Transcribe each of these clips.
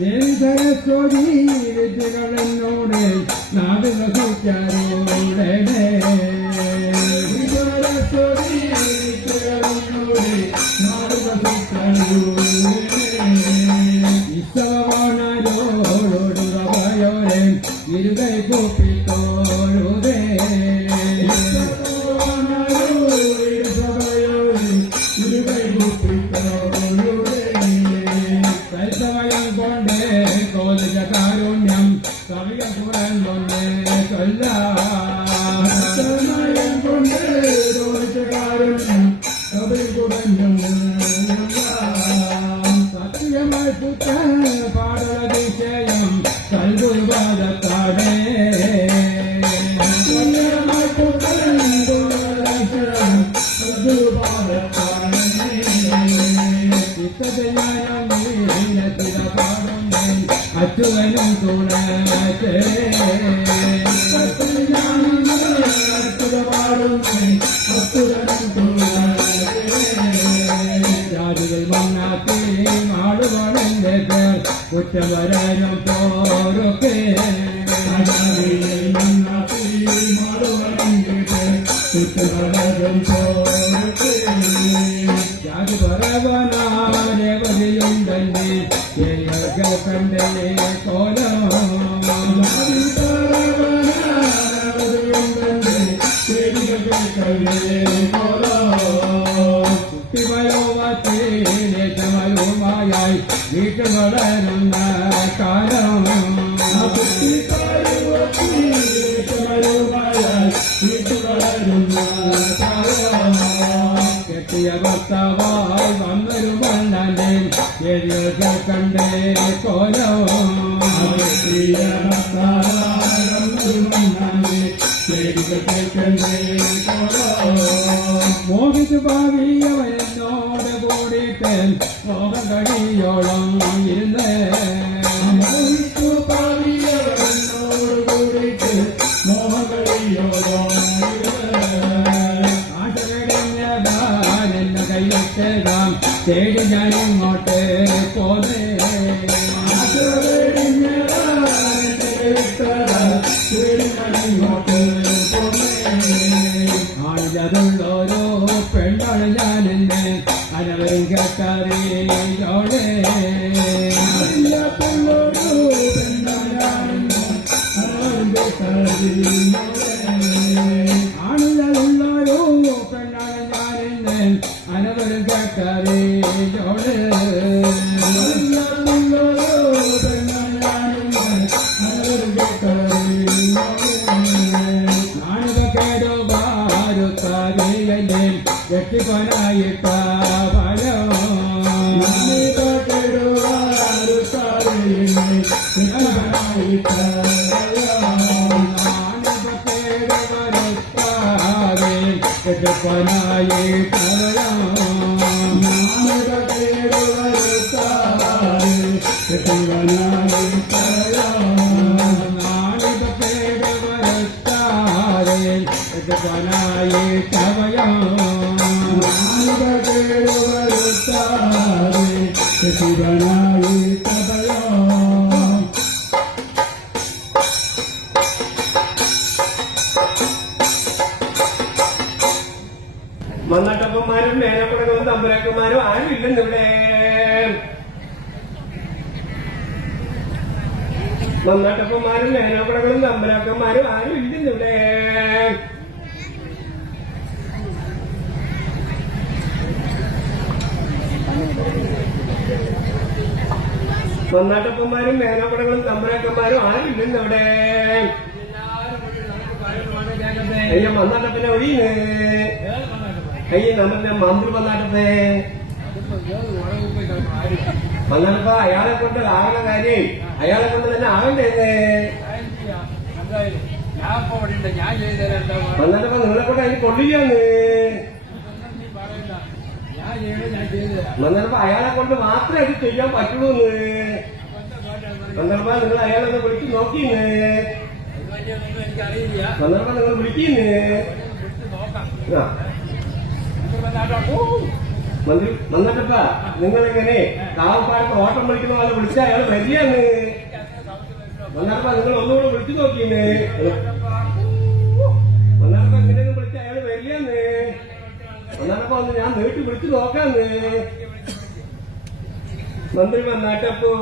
സരസ്വതി വിദ്യകളെന്നോട് നാട് വസിക്കാരോടെ സരസ്വതി വിദ്യകളെന്നോട് നാട് വസിക്കാരോടെ ഇസവാണോട് റവയോടെ ഇരുകൈ കൂപ്പിത്തോഴുതേ കാരുണ്യം കവിയ കുറഞ്ഞൊന്ന് കൊല്ലമയം കൊണ്ട് കാരുണ്യം കവി കുറഞ്ഞൊന്ന് സത്യമായി പുത്രൻ പാടലതിശയം കൽകുൽവാദത്താടേ സത്യമായി പുത്രൻ അച്യുതനും തുണച്ചേ രാജുകൾ മണ്ണാത്തി മാടുവാണെന്റെ പേർ കുറ്റവരനും പോരൊക്കെ മണ്ണാത്തി മാടുവാണെന്റെ പേർ കുറ്റവരനും പോരൊക്കെ രാജു പറവനാരേവതിയുണ്ടെങ്കിൽ കണ്ടേ കോലം കുട്ടിവയോവത്തേശമയോമായായി വീട്ടു വളരുന്ന കാലം വീട്ടു വളരുന്ന കെട്ടിയ ഭർത്താവായി വന്നൊരു മണ്ണന്റെ എഴുകൾ കണ്ടേ കോലം മോഹിച്ചു ഭാവിയവനോട് കൂടിയിട്ട് മോഹം കഴിയോളം ഇരുന്നേ മോഹിച്ചു ഭാവിയവനോട് കൂടിയിട്ട് മോഹം കഴിയോളം എന്ന കൈവച്ചേതാം തേടി ഞാൻ ഇങ്ങോട്ട് പോന്നേ ആണിതോരോ പെണ്ണാണ് ഞാൻ എന്നെ അനവരും കേട്ടറിയോടെ ആണിതോരോ പെണ്ണാണ് ഞാൻ എന്നെ അനവരും കേട്ടറിയോടെ വെട്ടിപ്പനായിട്ട ഫലം മണ്ണട്ടപ്പന്മാരും മേനക്കുടകളും തമ്പുരാക്കന്മാരും ആരും ഇല്ലെന്നിവിടെ. മണ്ണട്ടപ്പന്മാരും മേനക്കുടകളും തമ്പുരാക്കന്മാരും ആരും ഇല്ലെന്നിവിടെ. മണ്ണാട്ടപ്പന്മാരും മേനക്കുടകളും തമ്പുരാക്കന്മാരും ആരും ഇല്ലെന്നവിടെ. അയ്യ മണ്ണാട്ടപ്പനെ ഒഴിയുന്നേ. അയ്യ നമ്മുടെ മന്ത്രി മണ്ണാട്ടപ്പേ മണ്ണാട്ടപ്പ അയാളെ കൊണ്ട് ആകണ കാര്യം അയാളെ കൊണ്ട് തന്നെ ആകണ്ടേ. മണ്ണാട്ടപ്പ നിങ്ങളെ കൊണ്ട് അതിന് കൊള്ളിക്കാന്ന്. മണ്ണാട്ടപ്പ അയാളെ കൊണ്ട് മാത്രമേ അത് ചെയ്യാൻ പറ്റുള്ളൂ. മണ്ണാട്ടപ്പ നിങ്ങൾ അയാളൊന്ന് വിളിച്ച് നോക്കിന്ന്. മണ്ണാട്ടപ്പ നിങ്ങൾ വിളിക്കുന്നേ. മന്ത്രി വന്നിട്ടപ്പ നിങ്ങളിങ്ങനെ കാവപ്പാടത്ത് ഓട്ടം വിളിക്കുന്ന പോലെ വിളിച്ച അയാൾ വരികയാണ്. വന്നപ്പ നിങ്ങൾ ഒന്നുകൂടെ വിളിച്ചു നോക്കിയെന്ന്. വന്നപ്പ ഇങ്ങനെയൊന്നും വിളിച്ച അയാൾ വരികയാണ്. വന്നപ്പോ ഒന്ന് ഞാൻ വീട്ടിൽ വിളിച്ചു നോക്കാന്ന്. മന്ത്രി വന്നാട്ടപ്പോ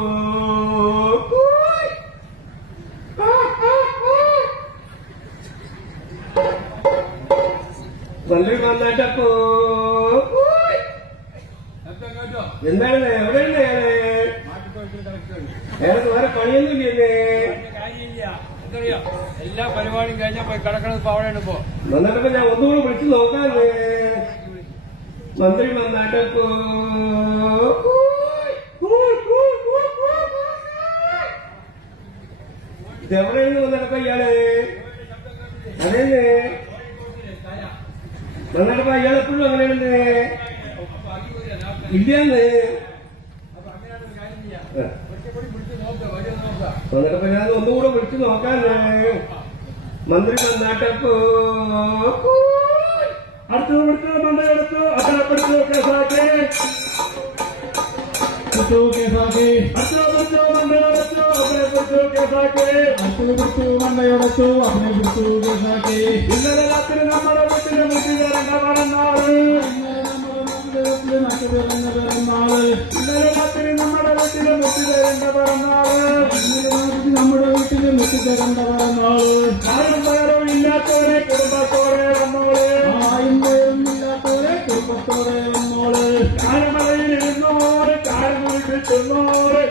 മന്ത്രി വന്നാട്ടപ്പോ എന്താണ് എവിടെയാണ് അയാൾക്ക് വേറെ പണിയൊന്നും ഇല്ലേ? എല്ലാ പരിപാടിയും കഴിഞ്ഞാൽ പോയി കിടക്കണത് അവിടെയാണ് ഇപ്പോ. വന്നിട്ടപ്പോ ഞാൻ ഒന്നുകൂടെ വിളിച്ചു നോക്കാന്ന്. മന്ത്രി വന്നാട്ടപ്പോ ഇതെവിടെയാണ് വന്നിട്ടപ്പോ ഇയാള്? അതേന്ന് വന്നിട്ടപ്പോ ഇയാളെപ്പോഴും അങ്ങനെയാണ് ഇല്ലാന്ന്. വന്നിട്ടപ്പോ ഞാൻ ഒന്നുകൂടെ വിളിച്ചു നോക്കാന്ന്. മന്ത്രി വന്നാട്ടപ്പോ അടുത്ത് വിളിച്ചു മന്ത്രിയെടുത്തു അക്കരപ്പെടുത്തു കേസാക്കി ഇന്നലെ രാത്രി നമ്മുടെ വീട്ടിലെ മുട്ടിതരണ്ട പറഞ്ഞാള്. ഇന്നലെ രാത്രി നമ്മുടെ വീട്ടിലെ മുട്ടിതരണ്ട പറഞ്ഞാള്. ആരും വേറെ ഇല്ലാത്തവരെ കുടുംബത്തോടെ വന്നോള്. കാരമലയിൽ ഇരുന്നോള് കാരം വീട്ടിൽ തിന്നോള്.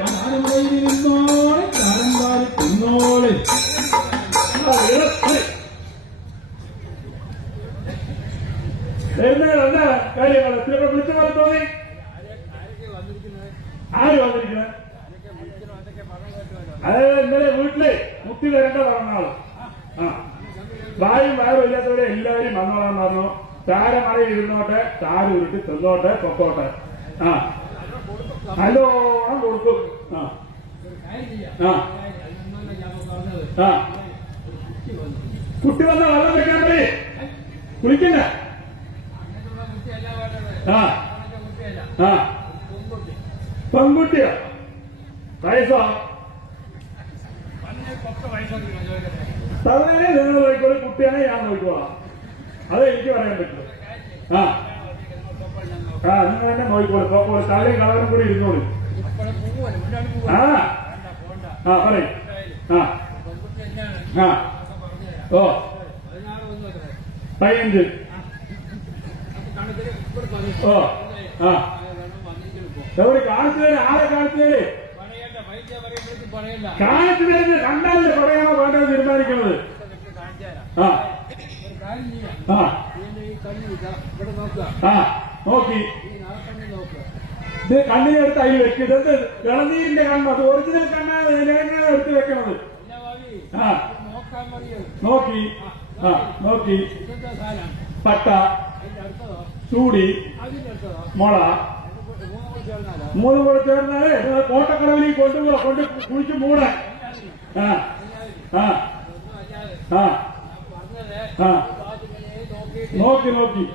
എന്താ കാര്യങ്ങൾ എത്രയൊക്കെ വിളിച്ച പോലെ തോന്നി? ആര് വന്നിരിക്കുന്നത്? അത് ഇന്നലെ വീട്ടില് മുക്തി വരേണ്ട പറഞ്ഞാള്. ഭാര്യയും വയറും ഇല്ലാത്തവരെ എല്ലാവരും വന്നോളാന്ന് പറഞ്ഞു. താരമഴയിൽ ഇരുന്നോട്ടെ, താരം ഉരുട്ടി തിന്നോട്ടെ, പൊക്കോട്ടെ. നല്ലോണം കൊടുക്കും. കുട്ടി വന്ന വെള്ളം വെക്കാൻ മതി, കുളിക്കണ്ട. പെൺകുട്ടിയോ? വയസ്സോ? തവണയെ നിങ്ങൾ നോക്കിക്കോളൂ, കുട്ടിയാണെ ഞാൻ നോക്കിക്കോളാം. അത് എനിക്ക് പറയാൻ പറ്റുള്ളൂ. നിങ്ങൾ തന്നെ നോക്കിക്കോളൂ. തലയും കളറും കൂടി ഇരുന്നോളൂ. പറയും. ഓ 15. ഓ എവിടെ കാണിച്ചു തരും? ആരെ കാണിച്ചു തരും? കാണിച്ചു തരുന്നത് കണ്ടാലേ പറയാമോ വേണ്ടത് തീരുമാനിക്കുന്നത്. നോക്കി ഇത് കണ്ണിനെടുത്ത് അതിൽ വെക്കുന്നത് ഇളനീരിന്റെ കണ്ണ്. അത് ഒറിജിനൽ കണ്ണാണ് എടുത്ത് വെക്കണത്. നോക്കി നോക്കി പട്ട ചൂടി മുള 3 കൂടെ ചേർന്നാല് കോട്ടക്കടവിൽ കൊണ്ട് കുഴിച്ച് മൂടാൻ. നോക്കി നോക്കി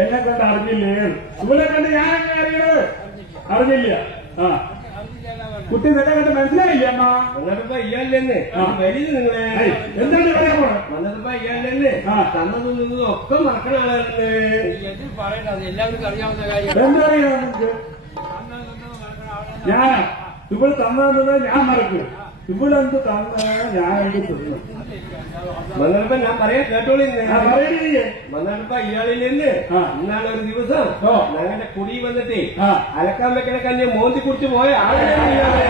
എന്നെ കണ്ട് അറിഞ്ഞില്ലേ? ഇവിടെ കണ്ട് ഞാൻ എങ്ങനെ അറിയണത്? അറിഞ്ഞില്ല. കുട്ടി നിന്നെ കണ്ട് മനസ്സിലായില്ല അമ്മ. വന്നപ്പോ ഇയാളെന്നെ വരിത് നിങ്ങളെ എന്താണ് പറയാൻ പോണത്? വന്നപ്പോ ഇയാളെന്നെ തന്നതും നിന്നതും ഒക്കെ മറക്കണ ആളാണ്. പറയണ്ടത് എല്ലാവർക്കും അറിയാവുന്ന കാര്യം. എന്താ അറിയാം നിങ്ങൾക്ക്? ഞാൻ ഇവിടെ തന്നത് ഞാൻ മറക്കും. ഇവിടെ എന്ത് തന്ന ഞാൻ തിന്നു. വന്നപ്പോ ഞാൻ പറയാൻ കേട്ടോളി. പറയണില്ലേ? വന്നപ്പോ ഇയാളിൽ നിന്ന് ഇന്നാളെ ഒരു ദിവസം ഞങ്ങളുടെ കുടി വന്നിട്ട് അലക്കാൻ വെക്കണ കല്ല് മോന്തി കുടിച്ച് പോയ ആളുകളാണ് ഇയാളെ.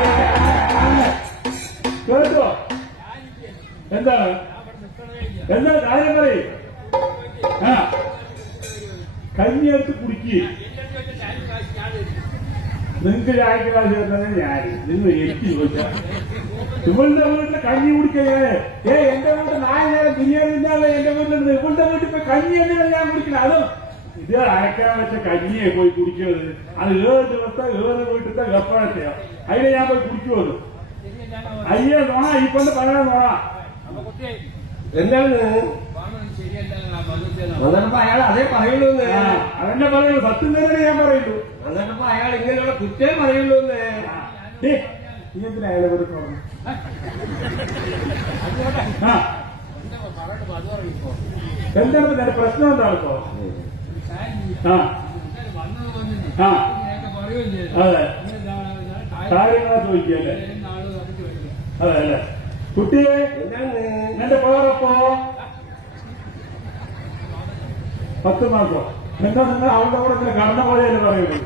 കേട്ടോ? എന്താണ് എന്താ കാര്യം പറയും? കഞ്ഞിയെടുത്ത് കുടിക്കുക. നിങ്ങൾക്ക് ചായക്ക് കാശ് തരുന്നത് ഞാൻ. നിങ്ങൾ എനിക്ക് ചോദിച്ചാൽ ഇവളുടെ വീട്ടിൽ കഞ്ഞി കുടിക്കേ? എന്റെ വീട്ടിൽ 4 നേരം ബിരിയാണി ഇല്ലാതെ എന്റെ വീട്ടിലുണ്ട്. ഇവളുടെ വീട്ടിൽ പോയി കഞ്ഞി എന്തിനാണ് ഞാൻ കുടിക്കുന്നത്? അതും ഇത് അരക്കാൻ വെച്ച കഞ്ഞിയെ പോയി കുടിക്കുന്നത്. അത് 7 ദിവസത്തെ 7 വീട്ടിലത്തെ ഗപ്പഴത്തെയോ അതിനെ ഞാൻ പോയി കുടിക്കുമല്ലോ. അയ്യോ നോണ ഈ കൊണ്ട് പറയണ നോണ. അപ്പൊ കുട്ടിയെ എന്താണ് വാങ്ങുന്നത് ശരിയല്ല വന്നിട്ട് വന്നപ്പോ അയാൾ അതേ പറയുള്ളൂ അതെന്നെ പറയുള്ളൂ, സത്യം തന്നെ ഞാൻ പറയുള്ളൂ. വന്നപ്പോ അയാൾ ഇങ്ങനെയുള്ള കുറ്റേ പറയുള്ളൂ നീ എന്തിനാ അയാളെ കുറിച്ച് പറഞ്ഞു? ആ പറയട്ടെ അത് പറയിപ്പോ എന്താണ് നിന്റെ പ്രശ്നം? എന്താണ് ഇപ്പോ? ആ വന്നത് വന്നില്ല ആ പറയുകയും ചെയ്തു അതെ, കാര്യങ്ങളാ ചോദിക്കല്ലേ? നാളെ നമുക്ക് വരിക അതെ അല്ലേ? കുട്ടിയെ എന്താണ് എന്റെ പേരപ്പോ 10 മാസോ? എന്താ നിങ്ങൾ അവിടെ അവിടെ ഇങ്ങനെ കടന്ന പോലെയല്ലേ പറയുള്ളൂ?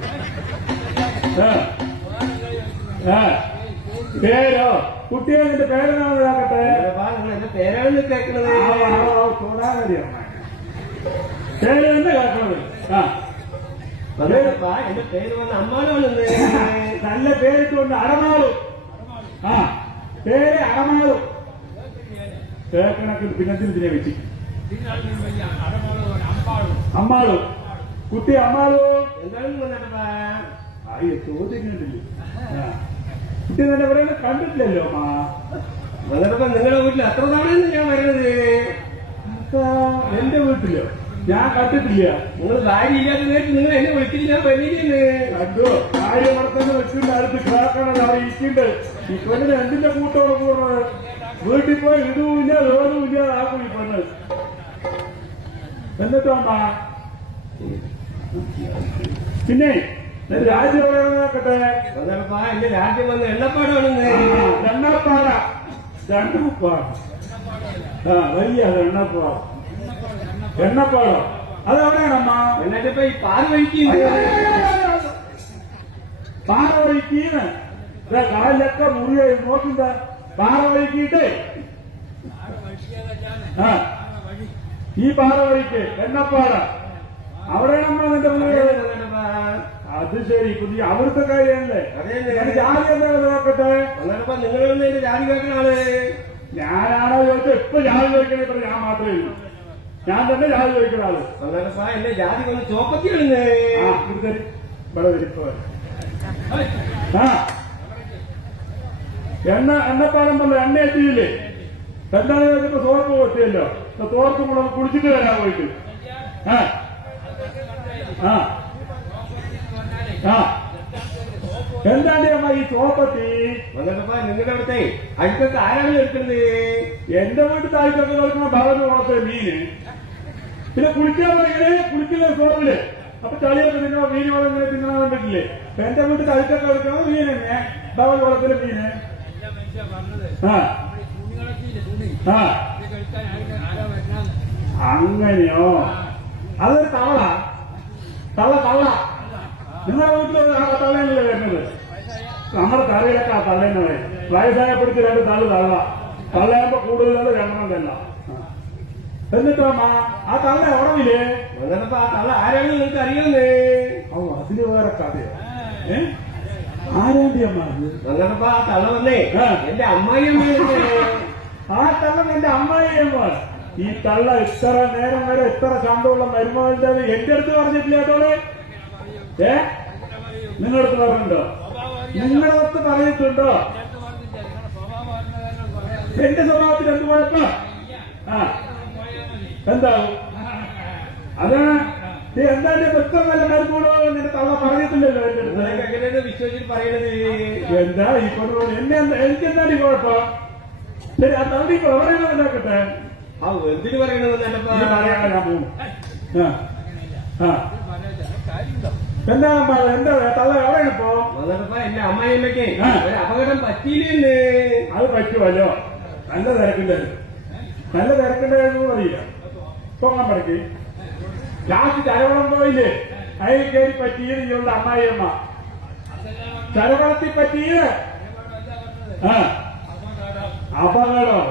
പേരോ? കുട്ടിയെ നിന്റെ പേരെന്നാണ് ഇതാക്കട്ടെ? നിങ്ങൾ എന്റെ പേരാണ് കേൾക്കുന്നത്. ചോടാകരിയാണ് പേര് തന്നെ കേൾക്കണത്. ആ വന്നപ്പോ എന്റെ പേര് വന്ന അമ്മാനാണെന്ന് നല്ല പേരിട്ടുണ്ട് അടമാളും. ആ പേര് അടമാളും കേൾക്കണക്കിൽ പിന്നത്തിനെ വെച്ച് അമ്മാളും. കുട്ടി അമ്മാളു എന്താണ് വന്നപ്പോ അയ്യോ ചോദ്യം കണ്ടില്ലേ? കുട്ടി തന്നെ പറയുന്നത് കണ്ടിട്ടില്ലല്ലോ അമ്മ. വന്നപ്പോ നിങ്ങളുടെ വീട്ടിൽ എത്ര തവണയാണ് ഞാൻ വരുന്നത്? എന്റെ വീട്ടിലോ? ഞാൻ കണ്ടിട്ടില്ല. നിങ്ങൾ കാര്യമില്ലാത്ത നേരത്തെ നിങ്ങൾ എന്നെ വിളിച്ചിട്ട് ഞാൻ വരികയെന്ന് കണ്ടോ? കാര്യം അവിടെ തന്നെ വെച്ചിട്ട് അടുത്ത് കേൾക്കണത് അവിടെ ഇരിക്കുന്നുണ്ട്. ഈ പെണ്ണിന് എന്തിന്റെ കൂട്ടോടെ കൂടുന്നത്? വീട്ടിൽ പോയി ഇതുമില്ല ലോതുമില്ല ആക്കും ഈ പെണ്ണ്. എന്നിട്ടോ അമ്മ? പിന്നെ രാജ്യം എവിടെ നോക്കട്ടെ? വന്നപ്പോ എന്റെ രാജ്യം വന്ന എണ്ണപ്പാടാണെന്ന് എണ്ണപ്പാട രണ്ടുപ്പാട. ആ വലിയ എണ്ണപ്പാട എണ്ണപ്പാടോ? അതെവിടെയാണമ്മ? എന്നിട്ടിപ്പോ ഈ പാൽ വഹിക്കുന്നത് പാറ വഴിക്കീന്ന് കാലിലൊക്കെ മുറിയായി നോക്കണ്ട. പാറ വഴിക്കിട്ട് ആ ഈ പാറ വഴിക്ക് എണ്ണപ്പാട അവിടെയാണമ്മ നിന്റെ മുറിയ. അത് ശരി, പുതിയ അവിടുത്തെ കാര്യമല്ലേ? ജാതി എന്താ നോക്കട്ടെ? വന്നപ്പോ നിങ്ങളൊന്നും എന്റെ ജാതി കേൾക്കുന്ന ആള് ഞാനാണോ ചോദിച്ചത്? ഇപ്പൊ ജാതി ചോദിക്കണേ? ഇത്ര ഞാൻ മാത്രമേ ഉള്ളൂ. ഞാൻ തന്നെ ജാതി ചോദിക്കുന്ന ആള്. വന്നപ്പോ എന്റെ ജാതി വന്ന് ചോപ്പത്തിയാണെന്ന് ആ ഇവിടെ വരിപ്പോ. ആ എണ്ണപ്പാടം പോലെ എണ്ണ എത്തിയില്ലേ? എന്താണ് ചോദിച്ചപ്പോ തോർപ്പ് എത്തിയല്ലോ. തോർപ്പ് കൂടെ കുടിച്ചിട്ട് വരാൻ പോയിട്ട്. ആ ആ ആ എന്താണ്ട് അമ്മ ഈ ചോപ്പത്തി? വന്നപ്പോ നിങ്ങളുടെ അവിടുത്തെ അടുത്തൊക്കെ ആരാണ് എടുക്കുന്നത്? എന്റെ വീട്ടിൽ താഴ്ത്തൊക്കെ കളിക്കുന്ന ഭഗവത് കുളത്തെ മീന്. പിന്നെ കുളിക്കാൻ എങ്ങനെ കുളിക്കുന്ന സോപ്പില് അപ്പൊ ചളിയൊക്കെ തിന്നോ മീൻ വളം ഇങ്ങനെ തിന്നണം കണ്ടിട്ടില്ലേ? എന്റെ വീട്ടിൽ താഴ്ത്തൊക്കെ കളിക്കുന്നത് മീൻ തന്നെ, ഭഗവത് കുളത്തിലെ മീന്. ആ ആ അങ്ങനെയോ? അതൊരു തവള തവള. നിങ്ങളുടെ വീട്ടിൽ ആ തള്ളേനല്ലേ വരുന്നത്? നമ്മുടെ കറിയിലൊക്കെ ആ തള്ളേനെ വരും. വയസ്സായപ്പെടുത്തി 2 തള്ള തള്ളയാകുമ്പോ കൂടുതൽ 2 തന്നെ. എന്നിട്ടോ അമ്മ ആ തള്ള ഓർമ്മയില്ലേ? വന്നപ്പോ ആ തള്ള ആരാണ് നിങ്ങൾക്ക് അറിയാമെന്ന് അതിന് വേറെ കഥയോ? ആരാണ്ടി അമ്മ അത്? വന്നപ്പോ ആ തള്ള വന്നേ എന്റെ അമ്മായിയമ്മ. ആ തള്ള എന്റെ അമ്മായിയമ്മ. ഈ തള്ള ഇത്ര നേരം വരെ ഇത്ര ശമ്പളമുള്ള മരുമകളുടെ എന്റെ അടുത്ത് പറഞ്ഞിട്ടില്ല കേട്ടോളെ. നിങ്ങളടുത്ത് പറഞ്ഞിട്ടുണ്ടോ? നിങ്ങളടുത്ത് പറഞ്ഞിട്ടുണ്ടോ? എന്റെ സ്വഭാവത്തിൽ എന്ത് കുഴപ്പം? ആ എന്താവും? അതാണ് എന്താ ഇത്ര നല്ല മരുമോളോ നിന്റെ തള്ള പറഞ്ഞിട്ടില്ലല്ലോ എന്റെ അടുത്ത്. എങ്ങനെയാണ് വിശ്വസിച്ച് പറയണത്? എന്താ ഈ കൊണ്ടു എന്നെ എനിക്കെന്താണ് ഈ കുഴപ്പം? ശരി ആ തള്ളി ഇപ്പൊ എവിടെയാണ് ഉണ്ടാക്കട്ടെ? ആ എന്തിനു പറയണത്? ഈ പറയാൻ ഞാൻ പോകും. ആ എന്താ എന്താ തള്ള എവിടെയാണ് ഇപ്പോ? വന്നപ്പോ എന്റെ അമ്മായിയമ്മയ്ക്ക് ഒരു അപകടം പറ്റിയില്ലെന്ന്. അത് പറ്റുമല്ലോ. നല്ല തിരക്കുണ്ടായിരുന്നു അറിയില്ല. പോകാൻ പഠിക്ക്. ലാസ്റ്റ് ചരവളം പോയില്ലേ? അതിൽ കയറി പറ്റിയത് ഇവളുടെ അമ്മായിയമ്മ. ചരവളത്തിൽ പറ്റിയത് ആ അപകടം.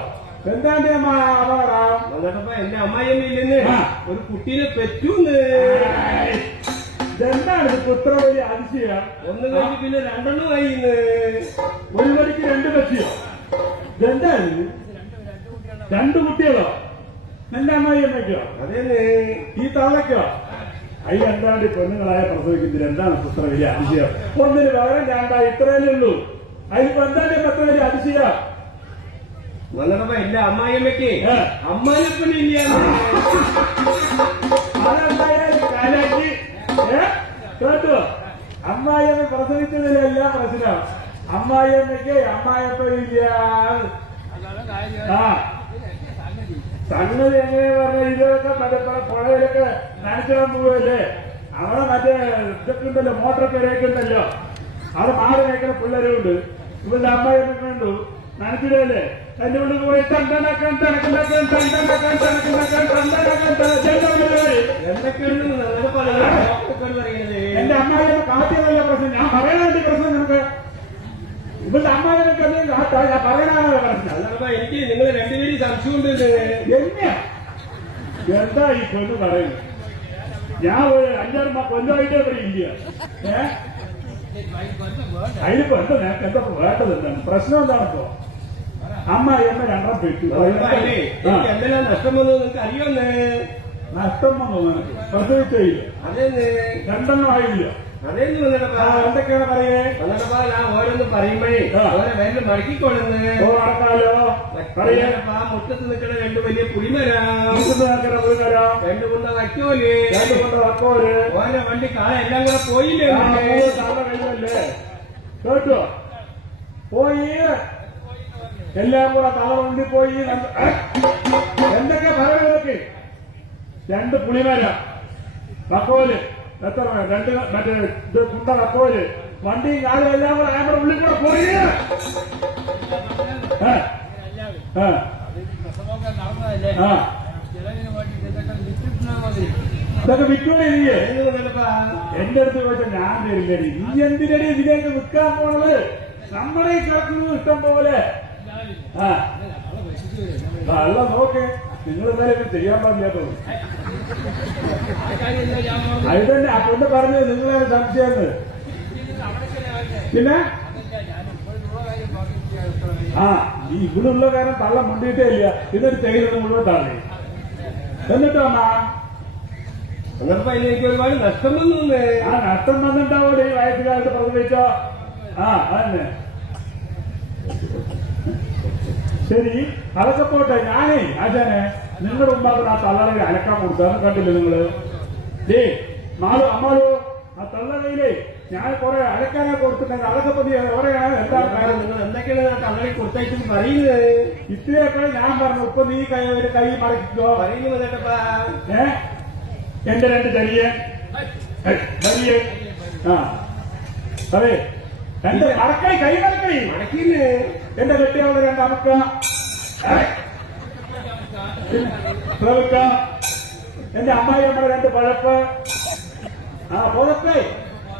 എന്താണ്ട് അമ്മ അപകടം? വന്നപ്പോ എന്റെ അമ്മായിയമ്മ ഇല്ലെന്ന് ഒരു കുട്ടീനെ പെറ്റൂന്ന്. എന്താണ് ഇത് ഇത്ര വലിയ അതിശയ? ഒന്ന് കഴിഞ്ഞ് പിന്നെ 2 എണ്ണമായി. ഒരു മണിക്ക് 2 പറ്റിയോ? എന്താണ് 2 കുട്ടികളോ? എന്റെ അമ്മായിയമ്മയ്ക്കോ? അതേന്ന് ഈ തള്ളക്കോ? അതിൽ എന്താണ് പെണ്ണുങ്ങളായ പ്രസവിക്കുന്നതിൽ എന്താണ് ഇത്ര വലിയ അതിശയം? ഒന്നിന് പകരം 2 ഇത്രയല്ലേ ഉള്ളൂ. അതിലിപ്പോ എന്താണ് ഇത്ര വലിയ അതിശയ? വന്നിട്ടപ്പോ എന്റെ അമ്മായിയമ്മയ്ക്ക് ഏ. അമ്മാനപ്പണില്ല. അതെന്തായാലും കാലാക്കി കേട്ടോ. അമ്മായിയമ്മ പ്രസവിച്ചതിലല്ല പ്രശ്നം, അമ്മായിയമ്മയ്ക്ക് അമ്മായിയപ്പനില്ല. അതാണ് കാര്യം. ആ സംഗതി എങ്ങനെ പറഞ്ഞ ഇതൊക്കെ മറ്റേ പുഴയിലൊക്കെ നനച്ചിടാൻ പോവല്ലേ, അവിടെ മറ്റേ ഇതൊക്കെ ഉണ്ടല്ലോ, മോട്ടറൊക്കെ ഇരക്കുണ്ടല്ലോ, അവിടെ മാറി നയിക്കുന്ന പിള്ളേരുണ്ട്. ഇവരുടെ അമ്മായിയമ്മ കണ്ടു നനച്ചിടല്ലേ, എന്റെ ഉള്ളിൽ പോയി തണ്ടനാക്കാൻ തണക്കുണ്ടാക്കാൻ തണ്ടനാക്കാൻ തണക്കുണ്ടാക്കാൻ തണ്ടനാക്കാൻ എന്തൊക്കെയാണ് നിന്നപ്പോ പറയുന്നത്? എന്റെ അമ്മായിയമ്മ കാട്ടിയതല്ല പ്രശ്നം, ഞാൻ പറയാനായിട്ട് പ്രശ്നം നിനക്ക്. ഇവരുടെ അമ്മായിയമ്മക്ക് എന്തെങ്കിലും കാട്ടാ, ഞാൻ പറയാനാണ് പ്രശ്നം. വന്നിട്ടപ്പോ എനിക്ക് നിങ്ങൾ രണ്ടുപേരും സംശയമുണ്ട്. എന്നെ എന്താ ഈ കൊല്ലു പറയുന്നത്? ഞാൻ ഒരു 5-6 കൊല്ലമായിട്ടേ ഇവിടെ ഇല്ല. അതിനിപ്പോ എന്താ നിനക്ക് എന്താ വേണ്ടത്? എന്താണ് പ്രശ്നം? എന്താണിപ്പോ? അമ്മായിയമ്മ രണ്ടാം പെട്ടു. എനിക്ക് എന്തെല്ലാം നഷ്ടം വന്നു നിങ്ങൾക്ക് അറിയാമെന്ന്. നഷ്ടം വന്നു നിനക്ക്? പ്രസവിച്ചില്ല, അതേന്ന് രണ്ടെണ്ണം ആയില്ല. അതേന്ന് വന്നിട്ടപ്പോ എന്തൊക്കെയാണ് പറയേ? വന്നിട്ടപ്പോ ഞാൻ ഓരോന്ന് പറയുമ്പോഴേ ഓരോ പേരിൽ മടക്കിക്കൊള്ളുന്നു. നടക്കാലോ പറയേ. ആ മുറ്റത്ത് നിൽക്കുന്ന രണ്ട് വലിയ പുളിമരം, പുളിമരം, 2 വക്കോല്, 2 വക്കോല്, ഓരോ വണ്ടി കാല എല്ലാം കൂടെ പോയില്ലേ? കഴിഞ്ഞല്ലേ കേട്ടോ? പോയി എല്ലാം കൂടെ തളറുണ്ടി പോയി. എന്തൊക്കെ പറയുന്നതൊക്കെ? 2 പുളിമരം, വക്കോല്, എത്ര 2 മറ്റേ ഇത് കുണ്ട വക്കോല്, വണ്ടിയും കാലും എല്ലാം കൂടെ നമ്മുടെ ഉള്ളിൽ കൂടെ പോയി. പ്രസവമൊക്കെ നടന്നതല്ലേ, ചിലവിന് വേണ്ടി ഇതൊക്കെ വിറ്റിട്ടാ മതി. ഇതൊക്കെ വിൽക്കൂടില്ലേ? വന്നിട്ടപ്പാ എന്റെ അടുത്ത് ചോദിച്ചാൽ ഞാൻ തരില്ലടി. നീ എന്തിനടി ഇതിലേക്ക് വിൽക്കാൻ പോണത്? നമ്മുടെ ഈ കിടക്കുന്നു ഇഷ്ടം പോലെ. അല്ല നോക്ക്, നിങ്ങൾ എന്തായാലും ചെയ്യാൻ പാടില്ലാത്തോ? അത് തന്നെ ആ കൊണ്ട് പറഞ്ഞത് നിങ്ങളെ സംശയം. പിന്നെ ഈ ഇവിടുള്ള കാര്യം തള്ള മുണ്ടിയിട്ടേ ഇല്ല. ഇതൊരു ചെയ്തത് മുഴുവൻ തള്ളി. എന്നിട്ടോ വന്നപ്പോ അതിലേക്ക് ഒരുപാട് നഷ്ടം വന്നു. ആ നഷ്ടം വന്നിട്ടാവൂടെ ഈ വയസ്സുകാലത്ത് പ്രസവിച്ചോ? അതന്നെ ശരി, അതൊക്കെ പോട്ടെ. ഞാനേ ആശാനെ നിങ്ങളുടെ മുമ്പാകെ ആ തള്ളറയിൽ അലക്കാൻ കൊടുത്താന്ന് കണ്ടില്ലേ നിങ്ങള്? അമ്മാളു ആ തള്ളറയിലേ ഞാൻ കുറെ അലക്കാനെ കൊടുത്തിട്ടുണ്ടെങ്കിൽ അതൊക്കെ പറ്റി എവിടെയാണ് എന്താ കാര്യം? നിങ്ങൾ എന്തൊക്കെയാണ് തള്ളി കൊടുത്തയച്ചെന്ന് പറയുന്നത്? ഇത്രയൊക്കെ ഞാൻ പറഞ്ഞു. ഇപ്പൊ നീ കൈ മറയ്ക്കോ പറയുന്നു വന്നിട്ടപ്പാ. എന്റെ 2 ചരിയൻ അതെ 2 മറക്കൈ, കൈ മറക്കൈ മടക്കിന്ന് എന്റെ കെട്ടിയവിടെ 2 അമക്ക പ്രവക്ക, എന്റെ അമ്മായിയമ്മയുടെ 2 പഴപ്പ്, പുഴപ്പേ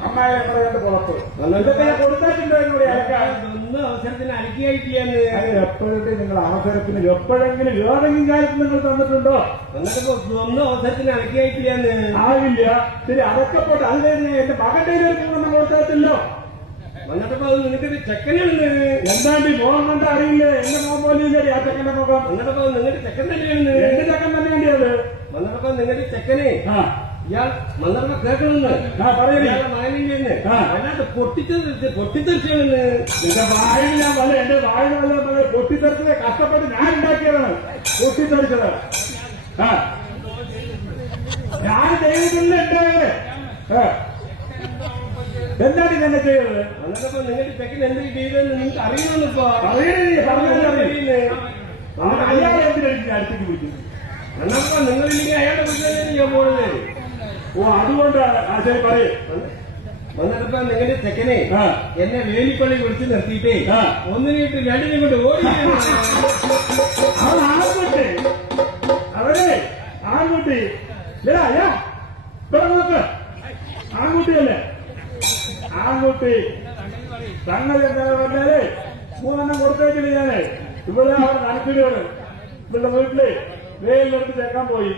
അമ്മായിയമ്മയുടെ 2 പുഴപ്പ്. ഇതൊക്കെ ഞാൻ കൊടുത്തിട്ടുണ്ടോ എന്നൂടെ അലക്കാൻ? ഒന്നും അവസരത്തിന് അലക്കിയായിട്ടില്ലെന്ന്. എപ്പോഴും നിങ്ങൾ അവസരത്തിന് എപ്പോഴെങ്കിലും ഏതെങ്കിലും കാലത്ത് നിങ്ങൾ തന്നിട്ടുണ്ടോ? വന്നിട്ടപ്പോ ഒന്നും അവസരത്തിന് അലക്കിയായിട്ടില്ലെന്ന്. ആവില്ല. ശരി, അതൊക്കെ പോട്ടെ. അത് കഴിഞ്ഞ് എന്റെ മകന്റെ ഒന്നും കൊടുത്തിട്ടില്ലോ. വന്നിട്ടപ്പോ അത് നിങ്ങൾക്കൊരു ചെക്കനാണെന്ന്. എന്താണ്ട് മോഹം കണ്ട അറിയില്ലേ? എന്റെ മോൻ പോലും ഇല്ലേ ആ ചെക്കന്റെ മുഖം? വന്നിട്ടപ്പോ നിങ്ങളുടെ ചെക്കൻ തന്നെയാണെന്ന്. എന്റെ ചെക്കൻ തന്നെയാണ് അത്. വന്നിട്ടപ്പോ നിങ്ങളുടെ ചെക്കനെ ഇയാൾ വന്നിട്ടപ്പോ കേൾക്കണമെന്ന് പറയണേ. മകനില്ലെന്ന് അല്ലാണ്ട് പൊട്ടിത്തെറിച്ചാണെന്ന്. എന്റെ വായിൽ ഞാൻ വല്ല എന്റെ വായിൽ വല്ല പൊട്ടിത്തെറിച്ചത് കഷ്ടപ്പെട്ട് ഞാൻ ഉണ്ടാക്കിയതാണ്. പൊട്ടിത്തെറിച്ചത് ഞാൻ ചെയ്തിട്ടില്ല. എന്താണ് ഇതെന്നെ ചെയ്തത്? വന്നിട്ടപ്പോ നിങ്ങളുടെ ചെക്കൻ എന്ത് ചെയ്തെന്ന് നിങ്ങൾക്ക് അറിയണമെന്നിപ്പോ. അറിയുന്നേ അയാളെ എന്തിനാണ് അടുത്തേക്ക് വിളിക്കുന്നത്? വന്നപ്പോ നിങ്ങളില്ലെങ്കിൽ അയാളുടെ വീട്ടിൽ ഞാൻ പോകുന്നത്. അതുകൊണ്ട് ശരി പറയേ. വന്നിട്ടപ്പോ നിങ്ങളുടെ ചെക്കനെ എന്നെ വേലിപ്പള്ളി വിളിച്ച് നിർത്തിയിട്ടേ ഒന്നിനിട്ട് 2 കൊണ്ട് ഓടി. അവൻ ആൺകുട്ടി, അവരെ ആൺകുട്ടി നോക്ക്, ആൺകുട്ടിയല്ലേ? ആൺകുട്ടി സംഗതി എന്താ പറഞ്ഞാല് 3 കൊടുത്തേക്കില്ല ഞാന്. ഇവിടെ അവർ നനച്ചിടുകയാണ്. ഇവരുടെ വീട്ടില് വെയിലെടുത്ത് ചേക്കാൻ പോയി.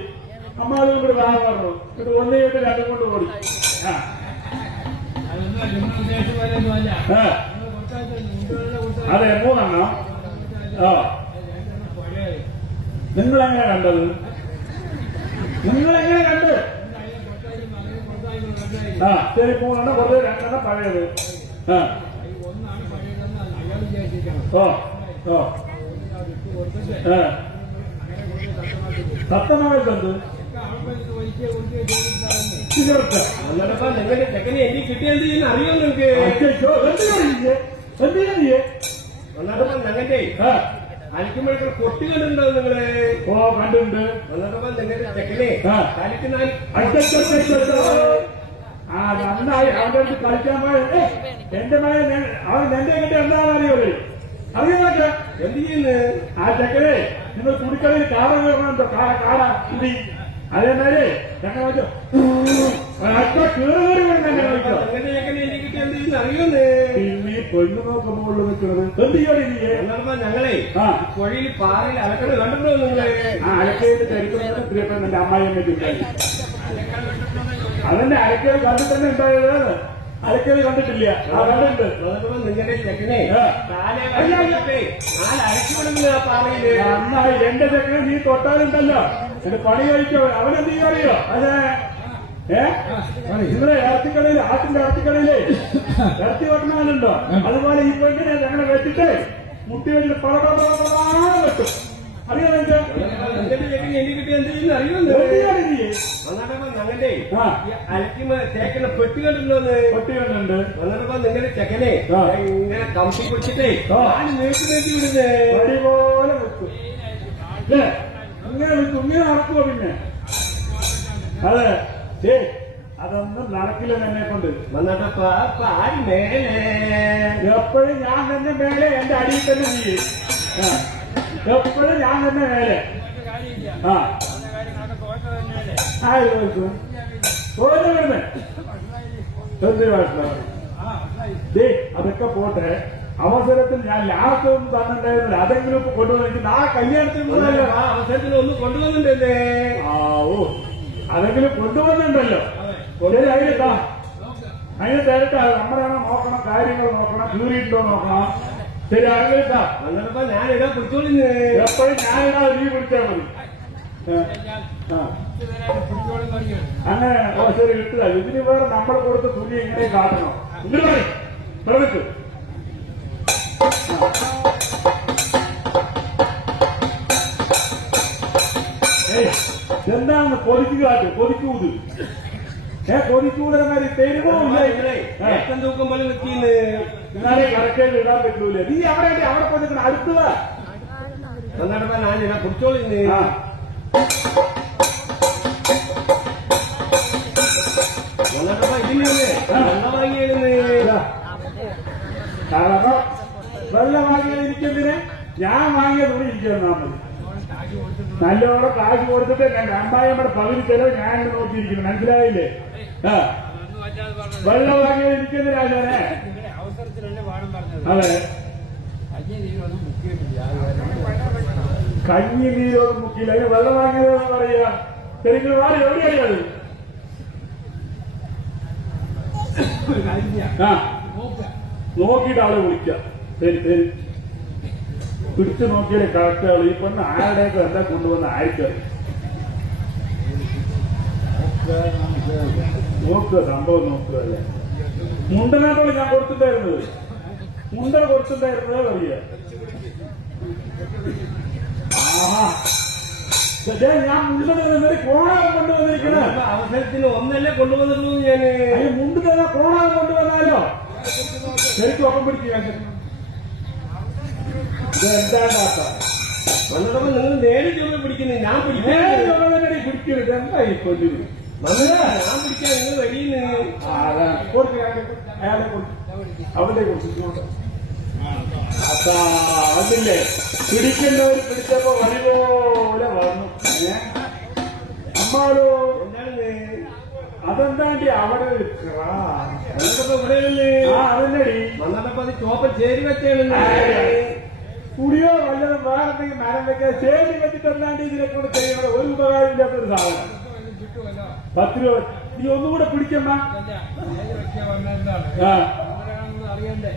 അമ്മാതും കൂടി വാങ്ങാൻ പറഞ്ഞു. ഇത് 1 കൊണ്ട് 2 കൊണ്ട് ഓടി. അതെ 3. നിങ്ങളെങ്ങനെ കണ്ടത്? നിങ്ങളെങ്ങനെ കണ്ട്? ശരി 3 കുറച്ച് 2 പഴയത്. കൊടുത്തിട്ട് സത്തമായിട്ടുണ്ട് ആൾക്കാർക്ക് വലിയ കുട്ടിയെ ചെയ്തിട്ടുണ്ടാകുന്നു. സിഗരറ്റ് അന്നേരപ്പ നിങ്ങളുടെ ചെക്കനെ എനിക്ക് കിട്ടിയത് അറിയോ നിങ്ങക്ക്? അന്നേരപ്പ ഞങ്ങളുടെ അലിക്കുമ്പോഴേക്കും കൊട്ടി കണ്ടിട്ടുണ്ടോ നിങ്ങള്? ഓ കണ്ടുണ്ട്. അന്നേരപ്പ നിങ്ങളുടെ ചെക്കനെ കളിക്കുന്ന ആ നന്നായി അവന്റെ അടുത്ത് കളിക്കാൻ പോയ എന്റെ മകൻ അവൻ എന്റെ കിട്ടി എന്താണെന്ന് അറിയോളൂ. അറിയാമോ എന്ത് ചെയ്യുന്നു? ആ ചെക്കനെ നിങ്ങൾ കുടിക്കളയിൽ കാറ കയറണുണ്ടോ? കാട കുടി അതേമാതിരി ഞങ്ങൾ വെച്ചോ കേറി തന്നെ കളിക്കോ. നിങ്ങളുടെ ചെക്കനെ എനിക്ക് കിട്ടിയ എന്ത് ചെയ്യുന്നു അറിയോന്ന്? പിന്നെ പെണ്ണു നോക്കുമ്പോൾ നിൽക്കുന്നത് എന്ത് ചെയ്യോടി നീ? അന്നേരപ്പ ഞങ്ങളെ ആ പുഴയിൽ പാറയിൽ അലക്കട് കണ്ടിട്ടുണ്ടോ നിങ്ങള്? ആ അലക്കയിൽ ധരിക്കുന്നത് പ്രിയപ്പെട്ട എന്റെ അമ്മായിയമ്മ ഉണ്ടായി. അതെന്നെ അലക്കൽ കണ്ടിട്ട് തന്നെ ഉണ്ടായത്. അലക്കൽ കണ്ടിട്ടില്ല. ആ കണ്ടിട്ടുണ്ട്. അന്നേരപ്പ നിങ്ങളുടെ ചെക്കനെ കാലെ അലക്കിവിടുന്നു ആ പാറയില്. നന്നായി എന്റെ ചെക്കനെ നീ തൊട്ടാലുണ്ടല്ലോ എന്റെ പണി കഴിക്കോ. അവനെന്ത് ചെയ്യോ? അതെ നിങ്ങളെ ഇറച്ചിക്കടയിൽ ആട്ടിന്റെ ഇറച്ചിക്കടയിലേ ഇറച്ചി വെട്ടണമല്ലോ. അതുപോലെ ഈ പെണ്ണിനെ ഞങ്ങളെ വെച്ചിട്ട് മുട്ടി വെച്ചിട്ട് വെട്ടും. അറിയാമോ? നിങ്ങളുടെ ചെക്കനെ എനിക്ക് കിട്ടിയ എന്ത് ചെയ്യുന്നു അറിയോന്ന്? അന്നേരപ്പ ഞങ്ങളുടെ അലക്കുമ്പോ തേക്കണ പെട്ടി കണ്ടിട്ടുണ്ടോന്ന്? ഒട്ടികളുണ്ട്. അന്നേരപ്പ നിങ്ങളുടെ ചെക്കനെ ഇങ്ങനെ കമ്പി പിടിച്ചിട്ടേ നീട്ടി നീട്ടി വിടുന്നേ. വടി പോലെ വെക്കും. അല്ലേ ഇങ്ങനെ വെക്കും. ഇങ്ങനെ നടക്കുവോ പിന്നെ? അതെ അതൊന്നും നടക്കില്ല എന്നെ കൊണ്ട്. വന്നിട്ടപ്പ ആര് മേലെ എപ്പോഴും ഞാൻ തന്നെ മേലെ എന്റെ അടിയിൽ തന്നെ നീ. എപ്പോഴും ഞാൻ തന്നെ മേലെ. കാര്യമില്ല. ആ കാര്യം അവിടെ തോറ്റ തന്നെയല്ലേ. ആര് വെക്കും? തോന്നുന്നു എന്തൊരു മനസ്സിലാവും. അതൊക്കെ പോട്ടെ. അവസരത്തിൽ ഞാൻ ലാസ്റ്റ് ഒന്നും തന്നിട്ടുണ്ടായിരുന്നില്ല. അതെങ്കിലും കൊണ്ടുവന്നിട്ട് ആ കല്യാണത്തിന് ആ അവസരത്തിന് ഒന്ന് കൊണ്ടുവന്നിട്ടല്ലേ? ഓ അതെങ്കിലും കൊണ്ടുവന്നിട്ടുണ്ടല്ലോ. അതിനെത്താ അതിന് തരട്ടാ. നമ്മളാണ് നോക്കണം, കാര്യങ്ങൾ നോക്കണം, കീറിയിട്ടോ നോക്കണം. ശരി അതിനെത്താ. അന്നേരപ്പ ഞാനിടാ പിടിച്ചോളിന്ന്. എപ്പോഴും ഞാനിടാ നീ പിടിച്ചാൽ മതി. കുട്ടിയോളം തുടങ്ങിയത് അങ്ങനെ ശരി കിട്ടുക. ഇതിന് വേറെ നമ്മൾ കൊടുത്ത തുണി എങ്ങനെ കാട്ടണം. ഇതിന് പ്രവൃത്തി എന്താന്ന് കൊതിക്കുക കൊതിക്കൂത്. കൊതിക്കൂടന്മാര് തരുമോ ഏറ്റം തൂക്കം പോലെ നിൽക്കുന്നു. എന്നാലേ കറക്റ്റായിട്ട് ഇടാൻ പറ്റൂല. നീ അവിടെ പോയി അടുത്തുക. അന്നേരപ്പ ഞാനിടാ പിടിച്ചോളിന്ന്. അന്നേരപ്പ ഇതിന് വെള്ളം വാങ്ങിയെന്ന്. കാരണം വെള്ളം വാങ്ങിയിരിക്കുന്നതിന് ഞാൻ വാങ്ങിയ തുണി ഇരിക്കുന്ന മതി. നല്ലോണം കാശ് കൊടുത്തിട്ട് എന്റെ അമ്മായിയമ്മയുടെ പകുതി ചെലവ് ഞാൻ നോക്കിയിരിക്കുന്നു. മനസ്സിലായില്ലേ? വെള്ളം വാങ്ങിയിരിക്കുന്ന രാജാനെ. അവസരത്തിലല്ലേ പാഠം പറഞ്ഞത്. അതെ അജയ നീരൊന്നും മുക്കിയിട്ടില്ല. കഞ്ഞി നീരൊന്നും മുക്കിയില്ല. അതിന് വെള്ളം വാങ്ങിയതെന്ന് പറയുക. ശരിക്കും വാടി എവിടെയാണ്? നോക്കിയിട്ട് ആളെ വിളിക്കാം. ശരി പിടിച്ചു നോക്കിയാലേ കറക്റ്റ് ആള്. ഈ പെണ്ണ് ആരുടെയൊക്കെ എന്താ കൊണ്ടുവന്ന് ആയിരിക്കും നോക്കുക. സംഭവം നോക്കുകയല്ലേ. മുണ്ടനാട്ടോള് ഞാൻ കൊടുത്തിട്ടായിരുന്നത്. മുണ്ട കൊടുത്തിട്ടായിരുന്നത് അറിയ. ഞാൻ മുണ്ടനെ കോണാകം കൊണ്ടുവന്നിരിക്കണേ. അവസരത്തിന് ഒന്നല്ലേ കൊണ്ടുവന്നിട്ടുള്ളൂ ഞാന്. മുണ്ട് തന്നെ കോണാകം കൊണ്ടുവന്നാലോ ശരിക്കും ഒപ്പം പിടിക്കുക. ഇതെന്താണ്ടാത്ത വന്നിട്ടപ്പോ നിങ്ങൾ നേരിട്ട് പിടിക്കുന്നു. ഞാൻ പിടിക്കരുത്. പിടിക്കരുത്. എന്തായി കൊല്ലു ഞാൻ പിടിക്കാൻ നിങ്ങൾ വരിയുന്നു. അയാളെ അവന്റെ കുറിച്ച് അതില്ലേ പിടിക്കേണ്ടവർ പിടിച്ചപ്പോ വഴി പോലെ വന്നു. അമ്മാരോ എന്താണ് അതെന്താണ്ടി അവിടെ ഇവിടെയല്ലേ? അതന്നെടി. വന്നിട്ടപ്പോ അത് ചോപ്പ ചേരി വെച്ചാണ്. കുടിയോ വല്ലതും വേറെന്തെങ്കിലും മരം വെക്കാൻ ചേരി വെച്ചിട്ടെന്താണ്ട് ഇതിനെ കൊണ്ട് ചെയ്യുന്നത് ഒരു ഉപകാരം ഇല്ലാത്തൊരു സാധനം. 10 രൂപ നീ ഒന്നുകൂടെ പിടിക്കമ്മ. അറിയണ്ടേ?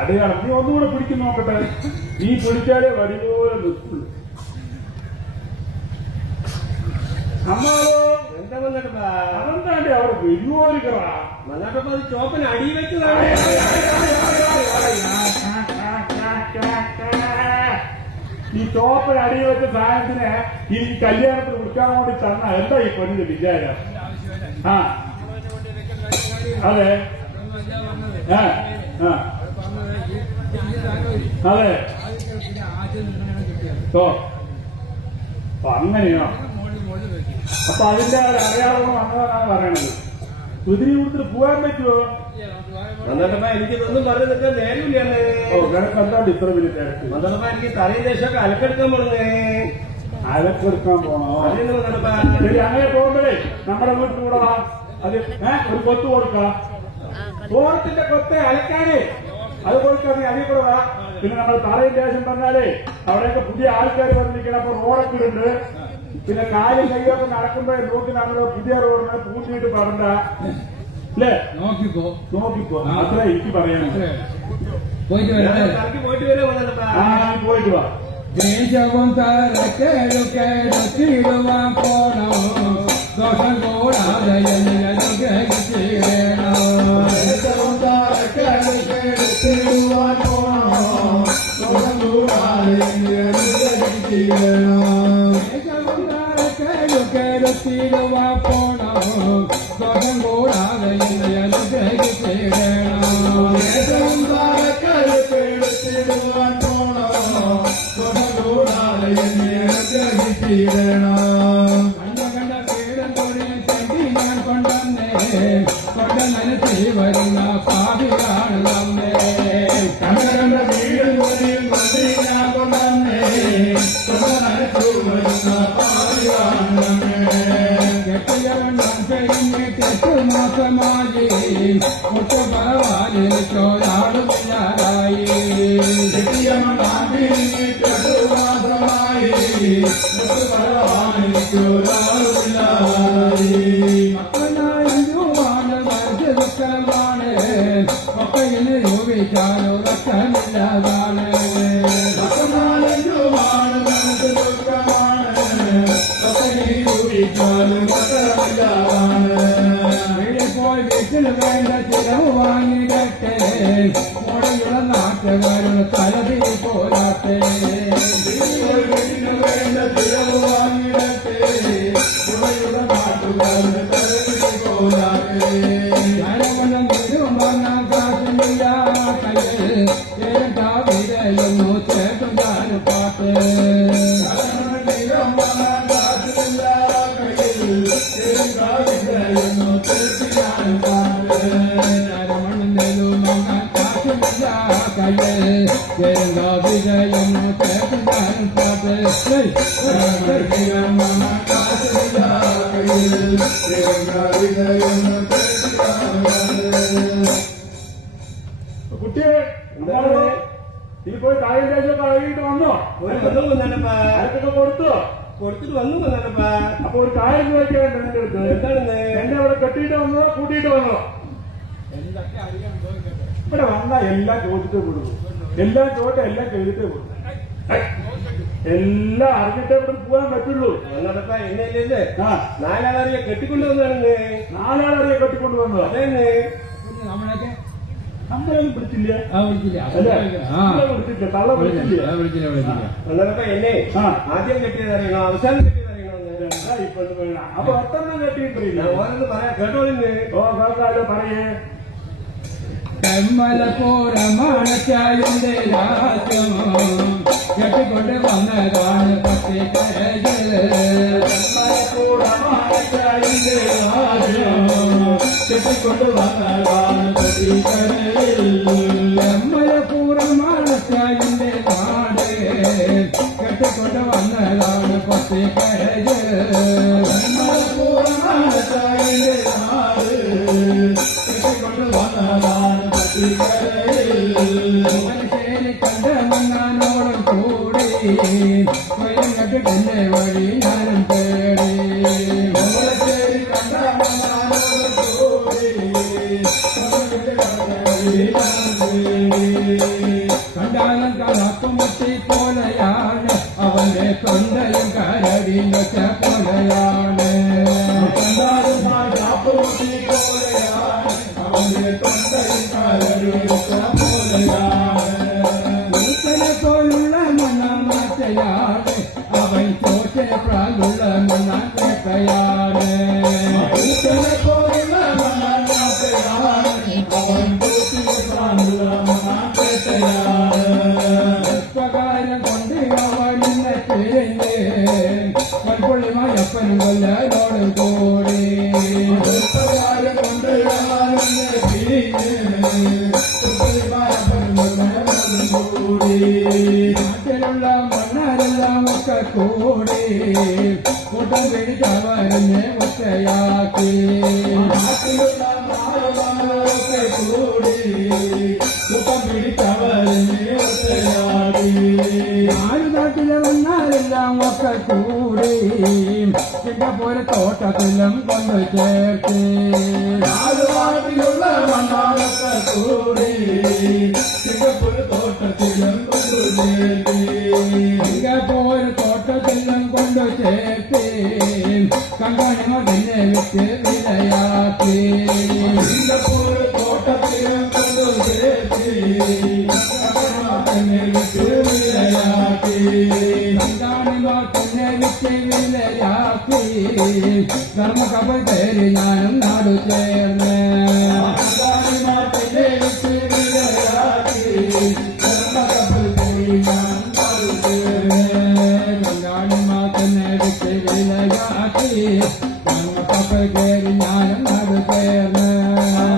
അടയാളം നീ ഒന്നുകൂടെ പിടിക്കും നോക്കട്ടെ. നീ പിടിച്ചാലേ വടി പോലെ നിൽക്കുള്ളൂ. അമ്മാവോ എന്താ വന്നിട്ടപ്പാ? അതെന്താണ്ടി അവിടെ വലിയൊരു കറ. വന്നിട്ടപ്പോ അത് ചോപ്പന് അടി വെച്ചതാണ്. ഈ ചോപ്പ അടിയിൽ വെച്ച സാധനത്തിന് ഈ കല്യാണത്തിന് കൊടുക്കാൻ വേണ്ടി തന്ന എന്താ ഈ പെണ്ണിന്റെ വിചാരം? ആ അതെ ആ ആ അതെ ഓ അപ്പൊ അങ്ങനെയോ? അപ്പൊ അതിന്റെ ഒരു അടയാളം വന്നതാണ് പറയണത്. കുതിരി കൊടുത്തിട്ട് പോകാൻ പറ്റുമോ? വന്നിട്ടപ്പ എനിക്കിതൊന്നും പറഞ്ഞു നിൽക്കാൻ നേരമില്ലേ? ഓ നിനക്ക് എന്താണ്ട് ഇത്ര വലിയ തിരക്ക്? വന്നിട്ടപ്പ എനിക്ക് തലയും ദേശമൊക്കെ അലക്കെടുക്കാൻ പോണേ. അലക്കെടുക്കാൻ പോണോ? അതിന് വന്നിട്ടപ്പ ശരി, അങ്ങനെ പോകുമ്പോഴേ നമ്മുടെ വീട്ടിൽ കൂടെ വാ. അത് ഒരു കൊത്ത് കൊടുക്കാം. ഓണത്തിന്റെ കൊത്ത് അലക്കാനേ അത് കൊടുക്കാൻ നീ അതിൽ കൂടെ വാ. പിന്നെ നമ്മൾ തറയും ദേശം പറഞ്ഞാലേ അവിടെയൊക്കെ പുതിയ ആൾക്കാർ വന്നിരിക്കണം. അപ്പൊ റോഡൊക്കെ ഉണ്ട്. പിന്നെ കാര്യം കയ്യൊക്കെ നടക്കുമ്പോ നോക്കി നമ്മള് പുതിയ റോഡിനെ പൂട്ടിയിട്ട് പറഞ്ഞ അല്ലേ? നോക്കിപ്പോ അത്ര എനിക്ക് പറയാൻ. പോയിട്ട് വരട്ടെ. കറക്കി പോയിട്ട് വരെ വന്നിട്ടപ്പ ആ പോയിട്ട് വാ. ദേശവും തരക്കേടുവാൻ പോണോ ദോഷം കൂടാതെ പോണോ ദോഷം കൂടാതെ കണ്ട വീടും തൊഴിൽ ചെണ്ടി ഞാൻ കൊണ്ടുവന്നേ കൊണ്ട് മനസ്സിൽ വരുന്ന പാപിയാണ് നമ്മെ. കണ്ട വീടും തൊഴിൽ ഞാൻ കൊണ്ടുവന്നേ കൊണ്ട് മനസ്സിൽ വരുന്ന പാപിയാണ് നമ്മെ. കെട്ടിയവണ്ണം കഴിഞ്ഞ് 8 മാസമായി മുട്ട പറവാനിരിച്ചോരാളുമില്ലാതായി. മക്കളാണ് ദുഃഖമാണ് മക്കളിന് രൂപിക്കാനോ രക്ഷമില്ലാതാണ്. പോയി വീട്ടിൽ വേണ്ട ചിലവ് വാങ്ങിയിട്ടെ മുടയുള്ള നാട്ടുകാരുടെ തലതിരി പോരാട്ടെ. വേണ്ട ചിലവ് വാങ്ങിയിടട്ടെ മുടയുള്ള നാട്ടുകാരുടെ തലതിരി പോരാട്ടെ. ഞാനവണ്ണം വീടും വാങ്ങാൻ കാശില്ല കയ്യിലെന്നു ചേട്ടും ഞാനും പാട്ട്. വിജയെന്നു ചേട്ടും ഞാനും പാട്ട്. കുട്ടിയെ നീ പോയി താഴെ ദേശമൊക്കെ അഴകിട്ട് വന്നോ? വന്നു വന്നിട്ടപ്പ അതൊക്കെ കൊടുത്തോ? കൊടുത്തിട്ട് വന്നു വന്നിട്ടപ്പ. അപ്പൊ ഒരു കാര്യം ചോദിക്കാറുണ്ട് നിന്റെ അടുത്ത്. എന്താണെന്ന്? എന്നെ അവിടെ കെട്ടിയിട്ട് വന്നോ കൂട്ടിയിട്ട് വന്നോ? ഇവിടെ വന്നാ എല്ലാം ചോദിച്ചിട്ടേ കൊടുക്കും. എല്ലാം ചോദിച്ചാൽ എല്ലാം ചെയ്തിട്ടേ കൊടുക്കും. എല്ലാം അറിഞ്ഞിട്ടേ ഇവിടെ പോകാൻ പറ്റുള്ളൂ. വന്നിട്ടപ്പ എന്നെ ആ 4 ആളറിയെ കെട്ടിക്കൊണ്ടുവന്നാണെന്ന്. 4 ആളറിയെ കെട്ടിക്കൊണ്ട് വന്നോ? അതേന്ന് നമ്മളൊക്കെ നമ്മളൊന്നും പിടിച്ചില്ല. വിളിച്ചില്ല. അല്ലേ? നമ്മളെ വിളിച്ചില്ല. തള്ള വിളിച്ചില്ല. വന്നിട്ടപ്പ എന്നെ ആ ആദ്യം കെട്ടിയതറിയണോ അവസാനം കെട്ടിയതറിയണോന്ന്. എന്താ ഇപ്പൊ അപ്പൊ 10 കെട്ടിയിട്ടില്ല. ഞാൻ ഓരോന്ന് പറയാം കേട്ടോളിന്ന്. ഓ കേൾക്കാലോ പറയേ. കമ്മലപൂരമാണച്ചായന്റെ രാജ്യം കെട്ടിക്കൊണ്ട് വന്നതാണ് പത്തിക്കരകള്. കെട്ടിക്കൊണ്ട് വന്നതാണ് കമ്മലപൂരമാണച്ചായന്റെ നാട് കെട്ടിക്കൊണ്ട് വന്നതാണ് പത്തിക്കരകള്. മനുഷ്യനെ കണ്ട മങ്ങാനോളം കൂടി സ്വയം കണ്ടിട്ടെന്നെ വഴി ഞാനും തേടി. കണ്ടാലും കലപ്പുമുട്ടി പോലെയാണ് അവന്റെ തൊണ്ടയും കരടിന്റെ പോലെയാണ്. പോലുള്ള മണ്ണാമറ്റയാ നാട്ടയാണ് പ്രകാരം കൊണ്ട് അവനെ തിരിഞ്ഞ് മൺപുള്ളിമായപ്പനും കൊല്ലനോട് കൂടി പ്രകാരം കൊണ്ട് അവനെ തിരിഞ്ഞ് നാട്ടിലുള്ള മണ്ണാരെല്ലാം ഒക്കെ കൂടി കൂട്ടം പിടിച്ചവരഞ്ഞ് ഒറ്റയാക്കി നാട്ടിലുള്ള മാറവാനൊക്കെ കൂടി കൂട്ടം പിടിച്ചവരഞ്ഞ് ഒറ്റയാക്കി ആര് നാട്ടിലെ മണ്ണാരെല്ലാം ഒക്കെ കൂടി പോലെ തോട്ടത്തിലും കൊണ്ട് ചേർത്ത് നാട്ടിലുള്ള മണ്ണാരൊക്കെ കൂടി സിംഗപ്പൂർ തോട്ടത്തിലും സിംഗപ്പൂർ തോട്ടത്തിലും കൊണ്ട് ചേർത്ത് കങ്കാണിമ തന്നെ വിറ്റ് വിലയാക്കി സിംഗപ്പൂർ തോട്ടത്തിലും കൊണ്ട് ചേർത്ത് തന്നെ വിറ്റ് വിലയാക്കി കങ്കാണിമ തന്നെ വിറ്റ് വിലയാക്കി ധർമ്മകപ്പൽ കയറി ഞാനും നാടു ചേർന്ന് കങ്കാണിമ തന്നെ വിറ്റ് വിലയാക്കി ധർമ്മകപ്പൽ കയറി ഞാനും നാടു ചേർന്ന് കങ്കാണിമ തന്നെ വിറ്റ് വിലയാക്കി ധർമ്മകപ്പൽ കയറി ഞാനും നാടു ചേർന്ന്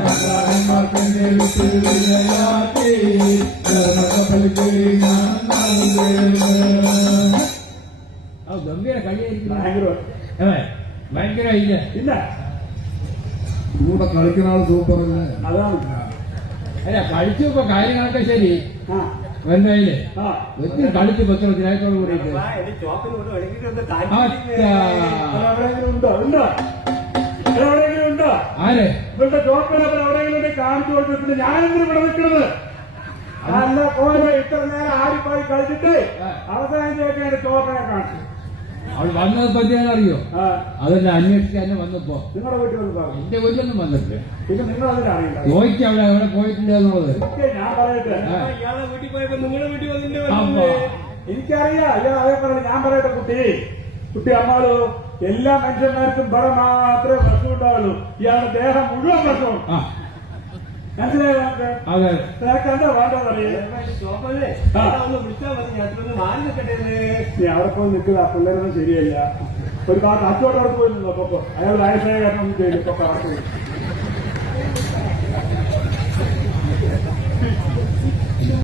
കങ്കാണിമ തന്നെ വിറ്റ് വിലയാക്കി ധർമ്മകപ്പൽ കയറി ഞാനും നാടു ചേർന്ന് ഗംഭീര കളിയായിരിക്കും ഭയങ്കര ഇല്ല ഇല്ല കൂടെ കളിക്കുന്ന ആള് സൂപ്പർ അല്ലേ? അതാണ് അല്ല കളിച്ചു ഇപ്പൊ കാര്യങ്ങളൊക്കെ ശരി ആ വന്നതില് ആ ഒത്തിരി കളിച്ചു പത്രത്തിനായത്തോട് കൂടിയിട്ട് ചോപ്പിന് കൊണ്ട് വെളിക്കിട്ടൊന്ന് എവിടെയെങ്കിലും ഉണ്ടോ ഉണ്ടോ എവിടെയെങ്കിലും ഉണ്ടോ ആര് ഇവരുടെ ചോപ്പന എവിടെയെങ്കിലും കാണിച്ചു കൊടുത്തിട്ട് ഞാനെന്തിനും ഇവിടെ നിൽക്കുന്നത് അല്ല പോലെ ഇത്ര നേരം ആരിപ്പായി കളിച്ചിട്ട് അവസാനം ചോദിക്കാൻ ചോപ്പനെ കാണിച്ചു അവൾ വന്നത് പറ്റിയാൽ അറിയോ ആ അതെല്ലാം അന്വേഷിക്കാൻ വന്നപ്പോ നിങ്ങളുടെ വീട്ടിൽ വന്ന് പറഞ്ഞു എന്റെ വീട്ടിലൊന്നും വന്നിട്ടില്ല പിന്നെ നിങ്ങൾ അതിന് അറിയില്ല ചോദിച്ചു അവിടെ എവിടെ പോയിട്ടുണ്ട് എന്നുള്ളത് ഞാൻ പറയട്ടെ ഇയാളെ വീട്ടിൽ പോയപ്പോ നിങ്ങളുടെ വീട്ടിൽ വന്നിട്ട് അപ്പൊ എനിക്കറിയാം അയ്യോ അതേ പറഞ്ഞു ഞാൻ പറയട്ടെ കുട്ടി അമ്മാളു എല്ലാ മനുഷ്യന്മാർക്കും പറ മാത്രമേ പ്രശ്നം ഉണ്ടാവുള്ളൂ ഇയാളുടെ ദേഹം മുഴുവൻ പ്രശ്നവും ആ മനസ്സിലായോ നമുക്ക് അതെ നിനക്ക് എന്താ വേണ്ടത് അറിയേ ചോപ്പല്ലേ ഒന്ന് വിളിച്ചാൽ മതി ഞാൻ ഒന്ന് മാറി നിൽക്കട്ടെ നീ അവിടെ പോയി നിൽക്കുക പിള്ളേരൊന്നും ശരിയല്ല ഒരു കച്ചവടം അവിടെ പോയി നിന്നോ പൊക്കോ അയാൾ വയസ്സായ കാരണം ഒന്നും ചെയ്യില്ല പൊക്കോ അവിടെ പോയി